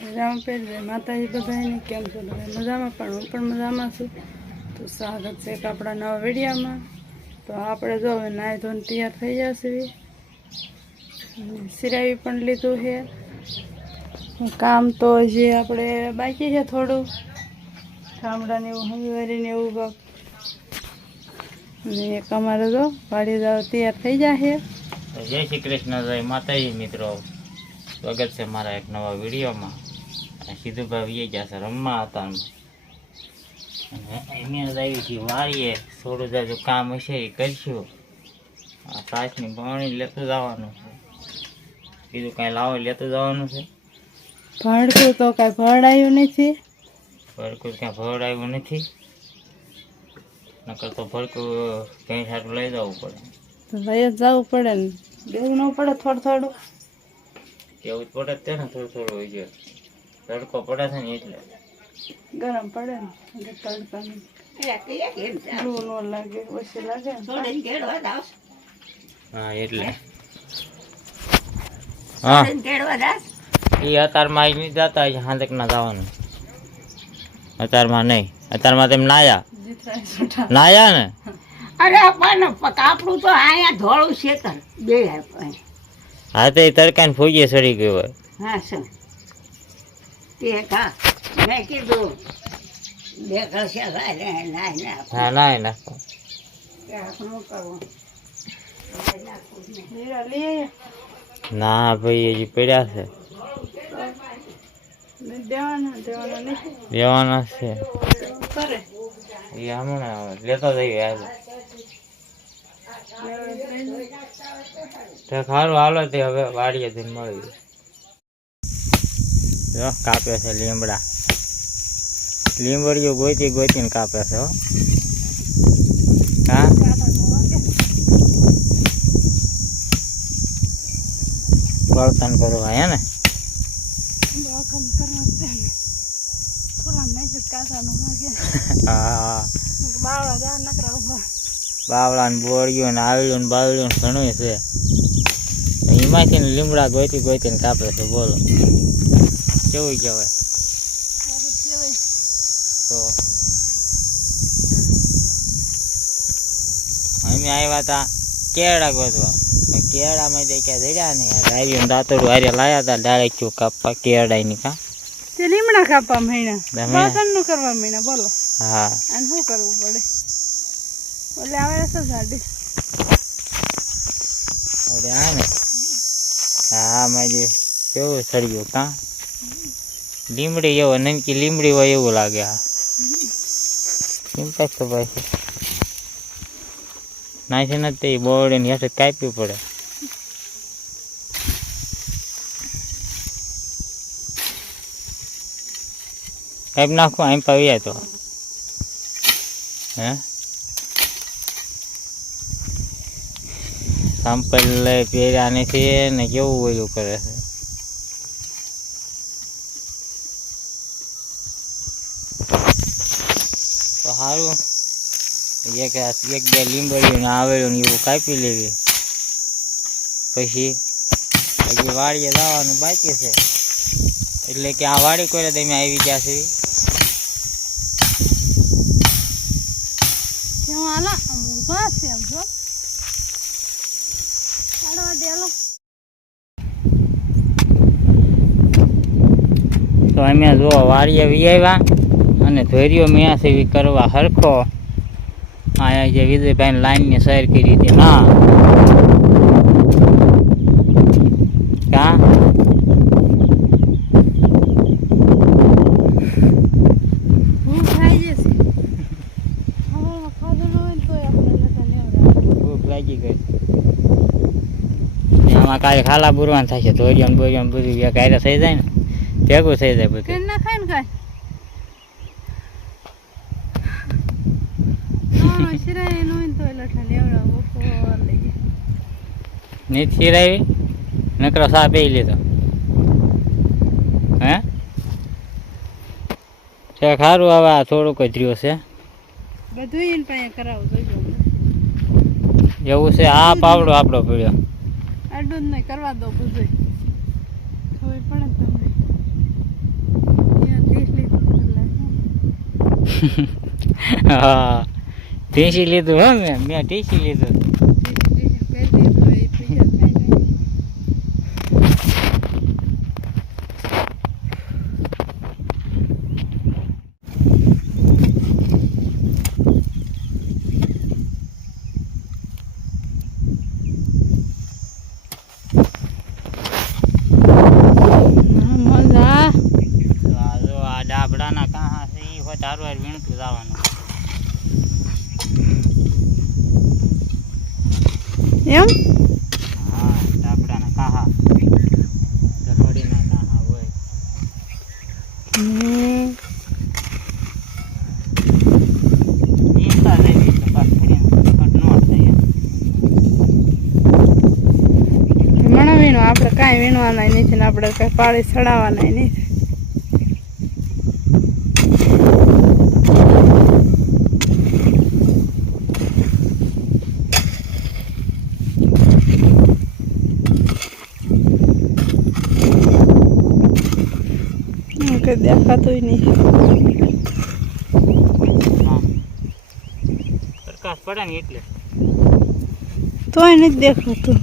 મજામાં પહેરવે માતાજી બધાને કેમ છો બધા મજામાં પણ હું પણ મજામાં છું. તો સ્વાગત છે એક આપણા નવા વિડીયોમાં. તો આપણે જો હવે નાહી ધોઈને તૈયાર થઈ જશે. સિરાવી પણ લીધું છે. કામ તો હજી આપણે બાકી છે થોડું ગામડાને એવું હંગવારીને એવું અને એક અમારે જો વાડી જવા તૈયાર થઈ જશે. જય શ્રી કૃષ્ણ, જય માતાજી મિત્રો. સ્વાગત છે મારા એક નવા વિડીયોમાં. સીધુભાઈ એ જશે રમવા હતા એમને આવી છે વાળીએ થોડું જાજુ કામ હશે એ કરશું. આ સાસની પાણી લેતું જવાનું છે. કીધું કાંઈ લાવો લેતું જવાનું છે. ભણકું તો કાંઈ ભણાયું નથી. ભડકું ક્યાં ભરડાયું નથી. નકર તો ભડકું કંઈ સારું લઈ જવું પડે. તો લઈ જ જવું પડે ને, દેવું ન પડે થોડું થોડું. કેવું જ પડે તે ને થોડું થોડું હોય છે. તડકો પડે છે ને એટલે ગરમ પડે ને એટલે તડકાનું લૂ ન લાગે ઓછી લાગે ને. હા એટલે હા એ અત્યારમાં નહીં જતા હાંદકના જવાનું. અત્યારમાં નહીં, અત્યારમાં તેમ નાયા નાયા ને. અરે પણ આપણું તો અહીંયા ધોળું છે બે હા તો એ તડકાને ફૂગીએ સડી ગયું હોય. હા સર તે કા મેં કીધું બે કશે હા નાય નાખો. શું કરવું હીરા લઈ આયા ના ભાઈ હજી પડ્યા છે. દેવાના નહીં દેવાના છે કરે એ હમણાં લેતો જઈએ આજે. તો સારું હાલો તે હવે વાડીએ જઈને મળી. જો કાપે છે લીમડા. લીંબડીઓ ગોતી ગોતીને કાપે છે હો. હા બળતણ કરવા હે ને. હા બાવળા ને બોળિયું ને આવડ્યું ને બાવળ્યું ને ઘણું છે. એમાંથી ને લીમડા ગોતી ગોતીને કાપે છે. બોલો કેવું કહેવાય. તો અમે આવ્યા હતા કેળા ગોતવા. કેળામાં દે ક્યાં જડ્યા નહીં. રાવ્યું દાંતડું હારે લાયા હતા ડાળેચું કાપવા કેળાની કા તે લીમડા કાપવા મહિના બળતણનું કરવા મહિના બોલો. હા અને શું કરવું પડે એટલે આવે છે ગાડી હવે આ ને. હા મારી કેવું સળિયું કા લીમડી એવો નનકી લીમડી હોય એવું લાગે. આ ચિંતા તો ભાઈ છે નાખી નથી બોવડે ને હેઠે કાપવી પડે. કાપી નાખો આમ પાવ્યા તો હે સાંપલ પહેર્યા નથી ને કેવું ઓલું કરે છે. તો સારું એક બે લીંબડીયું ને આવેલું ને એવું કાપી લેવી. પછી હજી વાડીએ જવાનું બાકી છે. એટલે કે આ વાડી કોઈ તમે આવી ગયા છે. તો અમે જો વાડીએ વી આવ્યા અને ધોર્યો મેં સેવી કરવા હરખો. અહીંયા જે વિજયભાઈ લાઈનની સૈર કરી હતી ના કા ભૂખ લાગી ગઈ. આમાં કાલે ખાલા બુરવાન થાય છે. ધોરિયો ને બોરિયો બધું ગાયરા થઈ જાય ને ભેગું થઈ જાય બધું. ના ખાય ને કાંઈ નહીં ખીરાવી નકરો સા પી લીધો હે છે. ખારું હવે આ થોડુંક જ રહ્યું છે બધું એને પાસે કરાવું એવું છે. આ પાવડો આપણો પીડ્યો આડું જ નહીં કરવા દો બધું ખબર પડે તમને. હા ટીસી લીધું હો મેં ટીસી લીધું. મજા આ ડાબડાના કાંહા છે એ હોય તારું વાર વીણતું જવાનું. એમ હા ડાબડાના કાંહા ગરોડીના કાંહા હોય. વીણતા જઈએ તો પાછું ફરીને કટ ન થાય એમ. મણા વીણો આપણે કાંઈ વીણવાના નથી ને આપણે કાંઈ પાળી ચડાવવાના નથી. કઈ દેખાતું નહીં. હા પ્રકાશ પડે ને એટલે તોય નથી દેખાતું.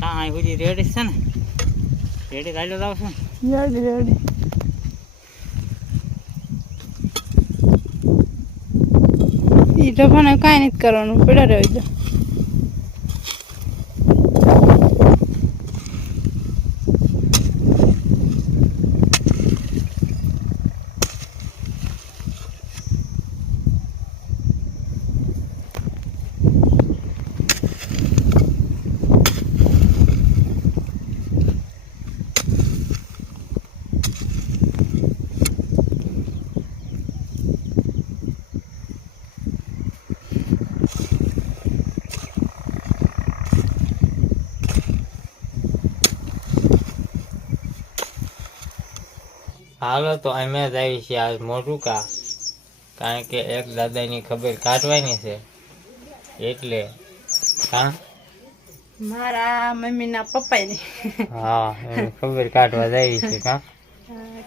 કાંઈ સુધી રેડી છે ને રેડી ગાડ્યો જ આવશે ને. Ready ready. એ ડબ્બાને કાંઈ નથી કરવાનું, પડ્યા રહેજો. હાલો તો અમે જ આવી છીએ આજ મોટુકા, કારણ કે એક દાદાની ખબર કાઢવાની છે એટલે. હા મારા મમ્મીના પપ્પાની હા એની ખબર કાઢવા જાય છે. કા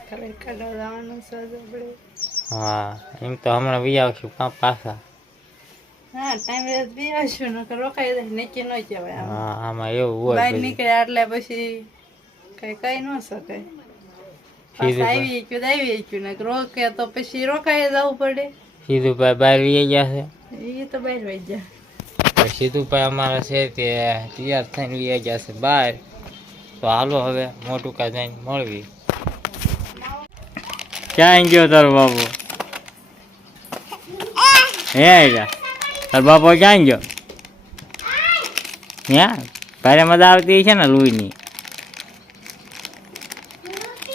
ખબર કાઢવા જવાનું છે આપણે. હા એમ તો હમણાં વી આવશું પાછા. હા ટાઈમ રેસ બી આવશું નકર રોકાઈ જાય નક્કી ન કહેવાય. હા આમાં એવું હોય બહાર બધું. નીકળ્યા એટલે પછી કઈ કહી ન શકાય. પાછા આવી ગયું ને રોકે તો પછી રોકાઈ જવું પડે. સીધુભાઈ બહાર વી ગયા છે. એ તો બહાર વહી જાય. સીધુભાઈ અમારા છે તે તૈયાર થઈને વી ગયા છે બહાર. તો હાલો હવે મોટુકા જઈને મળવી. ક્યાં ગયો તારો બાપુ? હે તારો બાપો ક્યાં ગયો? ત્યાં ભારે મજા આવતી છે ને લુઈની.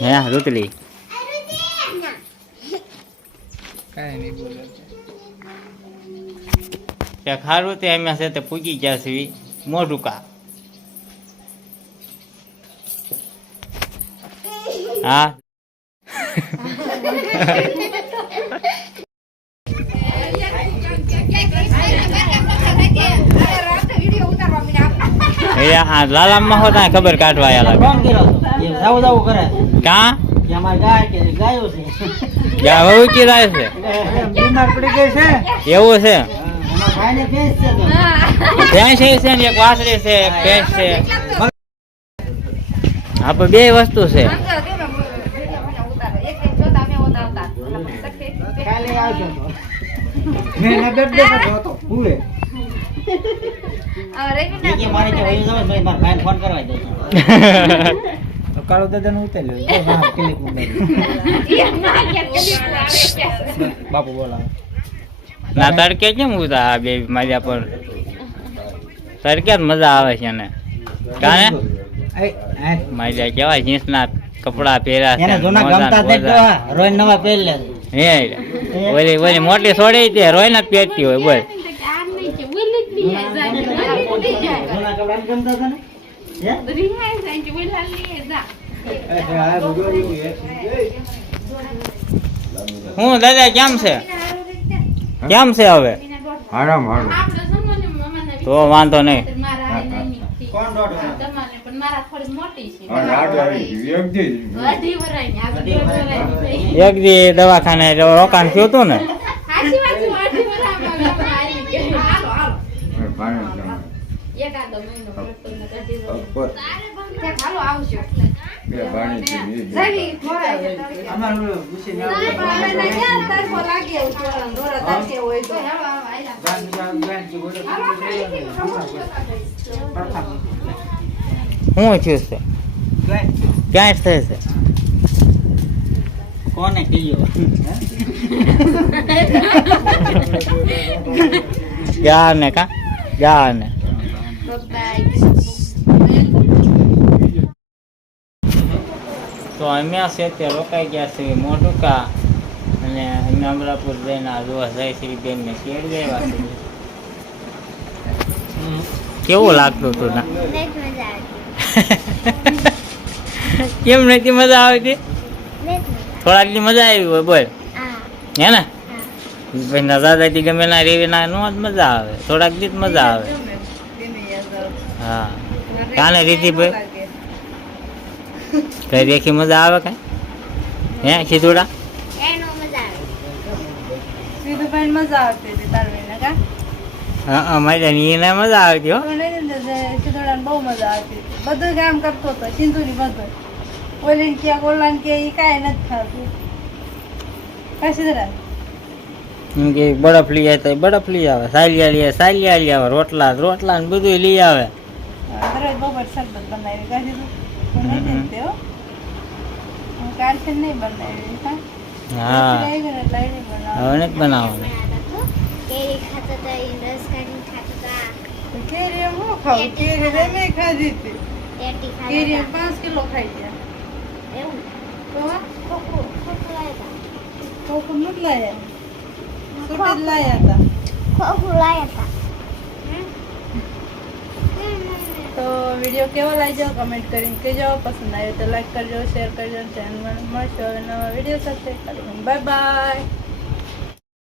હે રૂતલી ખારું તે અમે છે તે પૂછી ગયા છે મોટુકા. હા લાલામાં હોતા ખબર કાઢવા આયા લાગે. કાં ગાય હવે ઉચી જાય છે એવું છે. ભેંસ છે ને એક વાસળી છે એક ભેંસ છે. આપણે બે વસ્તુ છે. કાળો દાદા નું ઉતારી બાપુ બોલાવે ના તડકે કેમ ઉતા બે માર્યા પર તડકે જ મજા આવે છે ને. કાને માર્યા કેવાય જીન્સના કપડા પહેર્યા છે રોજ નવા પહેરી લે. હે ઓલી ઓલી મોટી છોડી તે રોય ને પહેરતી હોય બોલ. જૂના કપડા ગમતા હતા ને હું દાદા કેમ છે કેમ છે હવે હારામ હારું તો વાંધો નહીં. કોણ દોઢ વર્ષ? અને આજ આવી ગયું એક દી એક દી દવાખાને રોકાણ થયું હતું ને ભાણે જમા. ઉપર બે ભાણે છે ને એ અમાર ઓલું ગુસ્સે ગાન શું થયું છે? ક્યાં જ થાય છે? કોને કીયો? જા ને કા જા ને તો અમે છે તે રોકાઈ ગયા છીએ મોટુકા અને અમે અમરાપુર જઈને આ જોવા જય શ્રી બેનને કેળવી આવ્યા છીએ. કેવું લાગતું હતું ના? કેમ નથી મજા આવતી? થોડાક દી મજા આવી હોય બોલ હે ને ભાઈ નજારાથી ગમે ના રેવી ના નો જ મજા આવે, થોડાક દી જ મજા આવે. હા કાને રીતિ ભાઈ કઈ રેખી મજા આવે કઈ હે સીધુડા? સીધુભાઈ મજા આવતી હતી તારવીને કા હા મજા એને મજા આવતી હો. સીધોડાને બહુ મજા આવતી હતી. બધું કામ કરતો હતો સિંધુની બધું ઓલીને ક્યાં ઓલાને કે એ કાંઈ નથી ખાતું કા સીધડા એમ કે બરફ લઈ આવે તો બરફ લઈ આવે, સાલિયા લઈ આવે, રોટલા ને બધું લઈ આવે. દરરોજ બપોર શરબત બનાવી કા સીધું નહીં દેતી હો હું કાલથી નહીં બનાવી હા હા આવી ગયો ને એટલે નહીં બનાવ હવે નથી બનાવવાનું. કેરી એમ હું ખાવું કેરી તો મેં ખાધી હતી કેરી એમ 5 કિલો ખાઈ ગયા તો ખોખું નથી લાયા છૂટી જ લાયા હતા તો વિડીયો કેવો લાગ્યો કમેન્ટ કરીને કહેજો, પસંદ આવ્યો તો લાઈક કરજો, શેર કરજો, ચેનલ મળશો હવે નવા વિડીયો સાથે. Bye bye.